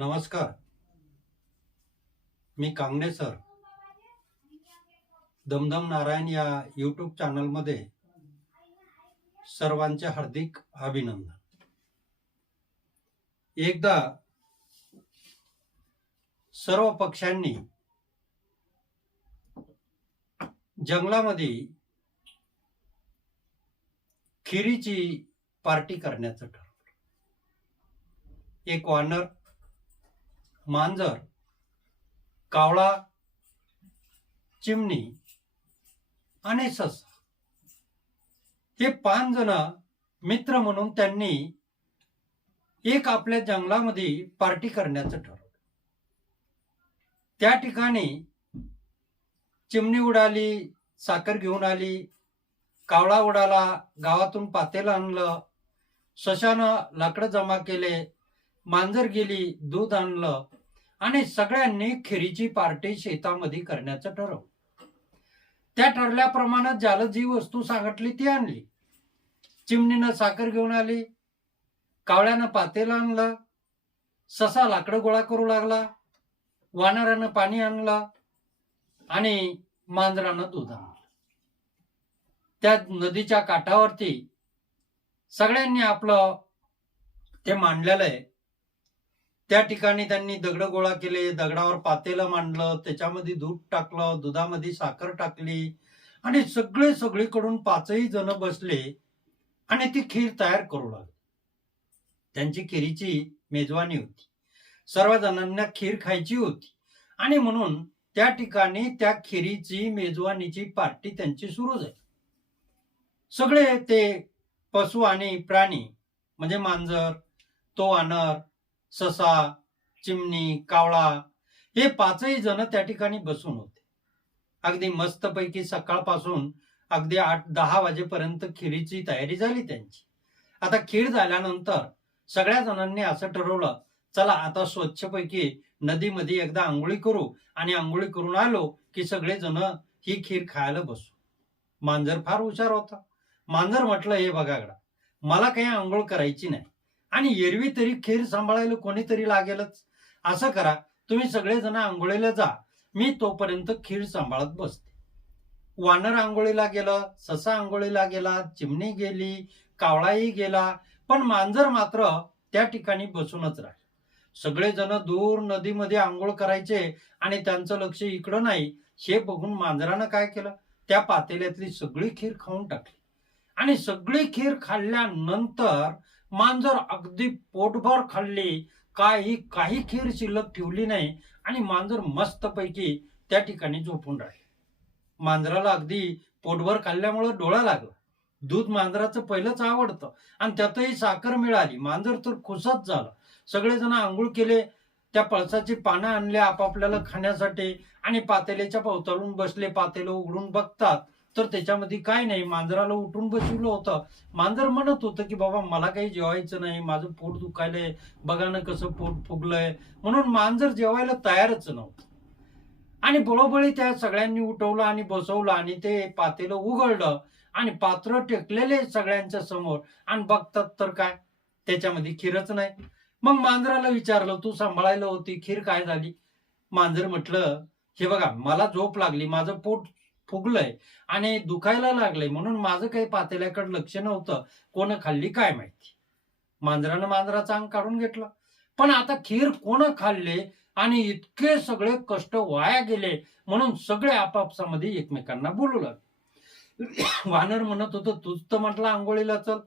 नमस्कार. मी कांगणे सर. दमदम नारायण या यूट्यूब चॅनलमध्ये सर्वांचे हार्दिक अभिनंदन. एकदा सर्व पक्ष्यांनी जंगलामध्ये खिरीची पार्टी करण्याचं ठरवलं. एक वानर, मांजर, कावळा, चिमणी आणि ससा हे 5 जण मित्र म्हणून त्यांनी एक आपल्या जंगलामध्ये पार्टी करण्याचं ठरवलं. त्या ठिकाणी चिमणी उडाली, साखर घेऊन आली, कावळा उडाला, गावातून पातेलं आणलं, सशानं लाकडं जमा केले, मांजर गेली, दूध आणलं आणि सगळ्यांनी खिरीची पार्टी शेतामध्ये करण्याचं ठरवलं. त्या ठरल्याप्रमाणे ज्याला जी वस्तू सांगितली ती आणली. चिमणीनं साखर घेऊन आली, कावळ्यानं पातेलं आणलं, ससा लाकडं गोळा करू लागला, वानरानं पाणी आणलं आणि मांजरानं दूध आणलं. त्या नदीच्या काठावरती सगळ्यांनी आपलं ते मांडलेलं आहे त्या ठिकाणी त्यांनी दगड गोळा केले, दगडावर पातेलं मांडलं, त्याच्यामध्ये दूध टाकलं, दुधामध्ये साखर टाकली आणि सगळीकडून 5ही जण बसले आणि ती खीर तयार करू लागले. त्यांची खिरीची मेजवानी होती. सर्व जणांना खीर खायची होती आणि म्हणून त्या ठिकाणी त्या खिरीची मेजवानीची पार्टी त्यांची सुरू झाली. सगळे ते पशु आणि प्राणी म्हणजे मांजर, तो वानर, ससा, चिमणी, कावळा हे 5ही जण त्या ठिकाणी बसून होते. अगदी मस्तपैकी सकाळपासून अगदी 8-10 वाजेपर्यंत खिरीची तयारी झाली त्यांची. आता खीर झाल्यानंतर सगळ्या जणांनी असं ठरवलं, चला आता स्वच्छपैकी नदीमध्ये एकदा आंघोळी करू आणि आंघोळी करून आलो की सगळे जण ही खीर खायला बसू. मांजर फार हुशार होता. मांजर म्हटलं, हे बघा गडा, मला काही आंघोळ करायची नाही आणि एरवी तरी खीर सांभाळायला कोणीतरी लागेलच. असं करा, तुम्ही सगळेजण आंघोळीला जा, मी तोपर्यंत खीर सांभाळत बसते. वानर आंघोळीला गेलं, ससा आंघोळीला गेला, चिमणी गेली, कावळाही गेला, पण मांजर मात्र त्या ठिकाणी बसूनच राहिले. सगळेजण दूर नदीमध्ये आंघोळ करायचे आणि त्यांचं लक्ष इकडं नाही हे बघून मांजरानं काय केलं, त्या पातेल्यातली सगळी खीर खाऊन टाकली आणि सगळी खीर खाल्ल्यानंतर मांजर अगदी पोटभर खाल्ली, काही खीर शिल्लक ठेवली नाही आणि मांजर मस्तपैकी त्या ठिकाणी झोपून राहिले. मांजराला अगदी पोटभर खाल्ल्यामुळे डोळा लागला. दूध मांजराचं पहिलंच आवडतं आणि त्यातही साखर मिळाली. मांजर तर खुशच झालं. सगळेजण आंघोळ केले, त्या पळसाची पानं आणले आपापल्याला खाण्यासाठी आणि पातेल्याच्या भोवतालून बसले. पातेलं उघडून बघतात तर त्याच्यामध्ये काय नाही. मांजराला उठून बसवलं होतं. मांजर म्हणत होतं की बाबा मला काही जेवायचं नाही, माझं पोट दुखायलंय, बघा ना कसं पोट फुगलंय. म्हणून मांजर जेवायला तयारच नव्हतं आणि बळोबळी त्या सगळ्यांनी उठवलं आणि बसवलं आणि ते पातेलं उघडलं आणि पात्र टेकलेले सगळ्यांच्या समोर आणि बघतात तर काय, त्याच्यामध्ये खीरच नाही. मग मांजराला विचारलं, तू सांभाळायला होती, खीर काय झाली? मांजर म्हटलं, हे बघा, मला झोप लागली, माझं पोट फुगलंय आणि दुखायला लागलंय, म्हणून माझं काही पातेल्याकडे लक्ष नव्हतं, कोण खाल्ली काय माहिती. मांजरानं मांजराचा अंग काढून घेतला. पण आता खीर कोण खाल्ले आणि इतके सगळे कष्ट वाया गेले म्हणून सगळे आपापसामध्ये एकमेकांना बोलू लागले. वानर म्हणत होतं, तूच तर म्हटलं आंघोळीला चल.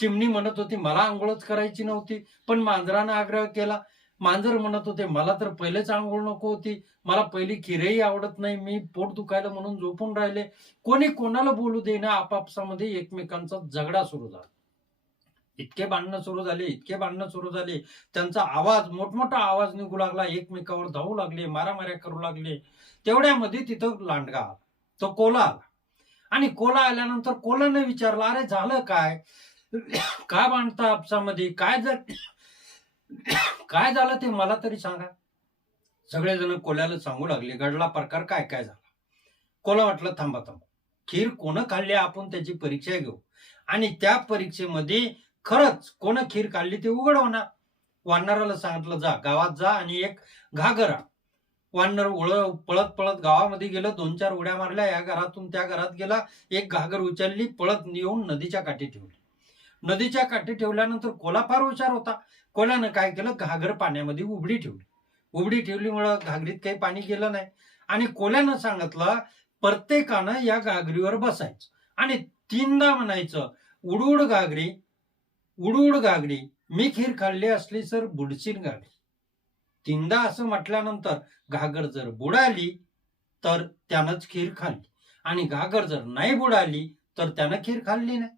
चिमणी म्हणत होती, मला आंघोळच करायची नव्हती पण मांजरानं आग्रह केला. मांजर म्हणत होते, मला तर पहिलेच आंघोळ नको होती, मला पहिली खीरही आवडत नाही, मी पोट दुखायला म्हणून झोपून राहिले. कोणी कोणाला बोलू देणं, आपापसामध्ये एकमेकांचा झगडा सुरू झाला. इतके भांडणं सुरू झाले, त्यांचा आवाज, मोठमोठा आवाज निघू लागला, एकमेकावर धावू लागले, मारामाऱ्या करू लागले. तेवढ्यामध्ये तिथं लांडगा आला, तो कोला आला आणि कोला आल्यानंतर कोलाने विचारलं, अरे झालं काय, काय भांडता आपसामध्ये, काय झालं ते मला तरी सांगा. सगळेजण कोल्याला सांगू लागले, घडला प्रकार काय काय झाला. कोला म्हटलं, थांबा, खीर कोण खाल्ली आपण त्याची परीक्षा घेऊ आणि त्या परीक्षेमध्ये खरंच कोण खीर खाल्ली ते उघड होणार. वानराला सांगितलं जा गावात जा आणि एक घागर आण. वानर पळत पळत गावामध्ये गेलं, 2-4 उड्या मारल्या, या घरातून त्या घरात गेला, एक घागर उचलली, पळत येऊन नदीच्या काठी ठेवली. नदीच्या काठी ठेवल्यानंतर कोल्हा फार हुशार होता. कोल्ह्यानं काय केलं, घागर पाण्यामध्ये उघडी ठेवली. उघडी ठेवलीमुळं घागरीत काही पाणी गेलं नाही. आणि कोल्ह्यानं सांगितलं प्रत्येकानं या घागरीवर बसायचं आणि 3दा म्हणायचं, उडूड घागरी, उडूड घागरी, मी खीर खाल्ली असली तर बुडशील घागरी. 3दा असं म्हटल्यानंतर घागर जर बुडाली तर त्यानंच खीर खाल्ली आणि घागर जर नाही बुडाली तर त्यानं खीर खाल्ली नाही.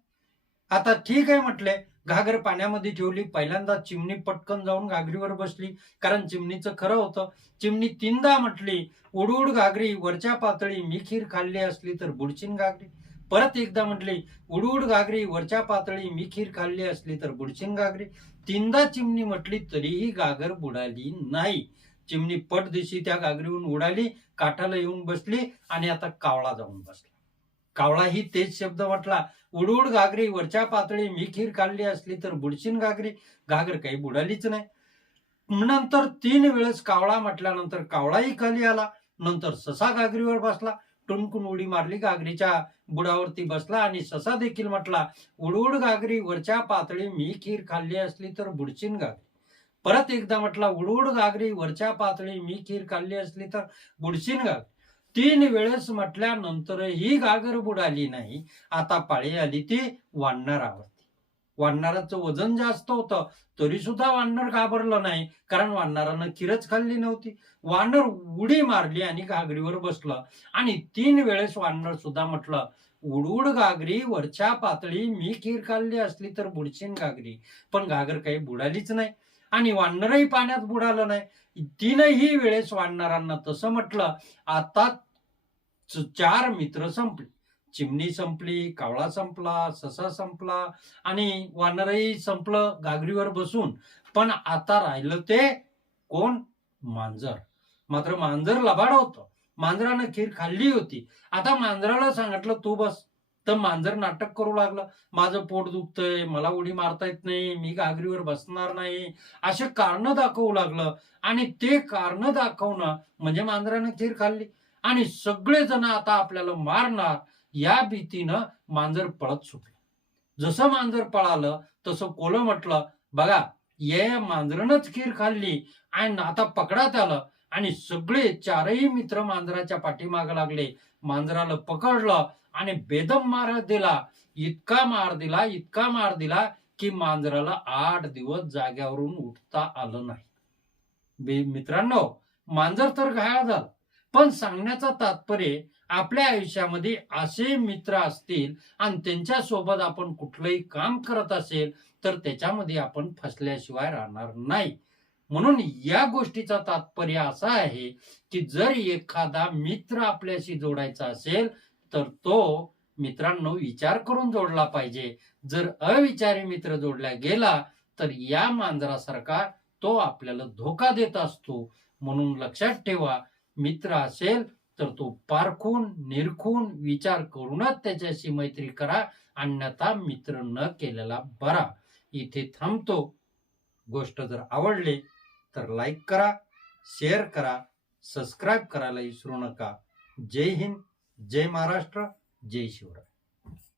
आता ठीक आहे म्हटले, घागर पाण्यामध्ये ठेवली. पहिल्यांदा चिमणी पटकन जाऊन घागरीवर बसली, कारण चिमणीचं खरं होतं. चिमणी 3दा म्हटली, उडूड घागरी वरच्या पातळी, मी खीर खाल्ली असली तर बुडशीन घागरी. परत एकदा म्हटली, उडूड घागरी वरच्या पातळी, मी खीर खाल्ली असली तर बुडशीन घागरी. 3दा चिमणी म्हटली तरीही घागर बुडाली नाही. चिमणी पटदिशी त्या घागरीहून उडाली, काठाला येऊन बसली आणि आता कावळा जाऊन बसला. कावळाही तेच शब्द म्हटला, उडूड घागरी वरच्या पातळी, मी खीर खाल्ली असली तर बुडशीन घागरी. घागर काही बुडालीच नाही. नंतर 3 वेळेस कावळा म्हटल्यानंतर कावळाही खाली आला. नंतर ससा घागरीवर बसला, टुनकून उडी मारली, घागरीच्या बुडावरती बसला आणि ससा देखील म्हटला, उडूड घागरी वरच्या पातळी, मी खीर खाल्ली असली तर बुडशीन घागरी. परत एकदा म्हटला, उडूड घागरी वरच्या पातळी, मी खीर खाल्ली असली तर बुडशीन घागरी. 3 वेळेस म्हटल्यानंतरही घागर बुडाली नाही. आता पाळी आली ती वानरावरती. वानराचं वजन जास्त होतं, तरी सुद्धा वानर घाबरलं नाही, कारण वानरानं खीरच खाल्ली नव्हती. वानर उडी मारली आणि घागरीवर बसलं आणि 3 वेळेस वानर सुद्धा म्हटलं, उडूड घागरी वरच्या पातळी, मी खीर खाल्ली असली तर बुडशीन घागरी. पण घागर काही बुडालीच नाही आणि वानरही पाण्यात बुडालं नाही. 3ही वेळेस वानरांना तसं म्हटलं. आता 4 मित्र संपले. चिमणी संपली, कावळा संपला, ससा संपला आणि वानरही संपलं घागरीवर बसून. पण आता राहिलं ते कोण? मांजर. मात्र मांजर लबाड होतं. मांजरानं खीर खाल्ली होती. आता मांजराला सांगितलं तू बस, तर मांजर नाटक करू लागलं, माझं पोट दुखतंय, मला उडी मारता येत नाही, मी घागरीवर बसणार नाही, असे कारण दाखवू लागलं. आणि ते कारण दाखवणं म्हणजे मांजरानं खीर खाल्ली आणि सगळेजण आता आपल्याला मारणार या भीतीनं मांजर पळत सुटलं. जसं मांजर पळालं तसं कोल्हं म्हटलं, बघा या मांजरानंच खीर खाल्ली आणि आता पकडात आलं. आणि सगळे 4ही मित्र मांजराच्या पाठीमागे लागले. मांजराला पकडलं आणि बेदम मार दिला. इतका मार दिला, इतका मार दिला की मांजराला 8 दिवस जाग्यावरून उठता आलं नाही. मित्रांनो, मांजर तर घायाळ झालं, पण सांगण्याचं तात्पर्य, आपल्या आयुष्यामध्ये असे मित्र असतील आणि त्यांच्या सोबत आपण कुठलंही काम करत असेल तर त्याच्यामध्ये आपण फसल्याशिवाय राहणार नाही. म्हणून या गोष्टीचा तात्पर्य असा आहे की जर एखादा मित्र आपल्याशी जोडायचा असेल तर तो मित्रांनो विचार करून जोडला पाहिजे. जर अविचारी मित्र जोडला गेला तर या मांजरासारखा तो आपल्याला धोका देत असतो. म्हणून लक्षात ठेवा, मित्र असेल तर तो पारखून निरखून विचार करूनच त्याच्याशी मैत्री करा, अन्यथा मित्र न केलेला बरा. इथे थांबतो. गोष्ट जर आवडली तर लाईक करा, शेअर करा, सबस्क्राईब करायला विसरू नका. जय हिंद, जय महाराष्ट्र, जय शिवराय.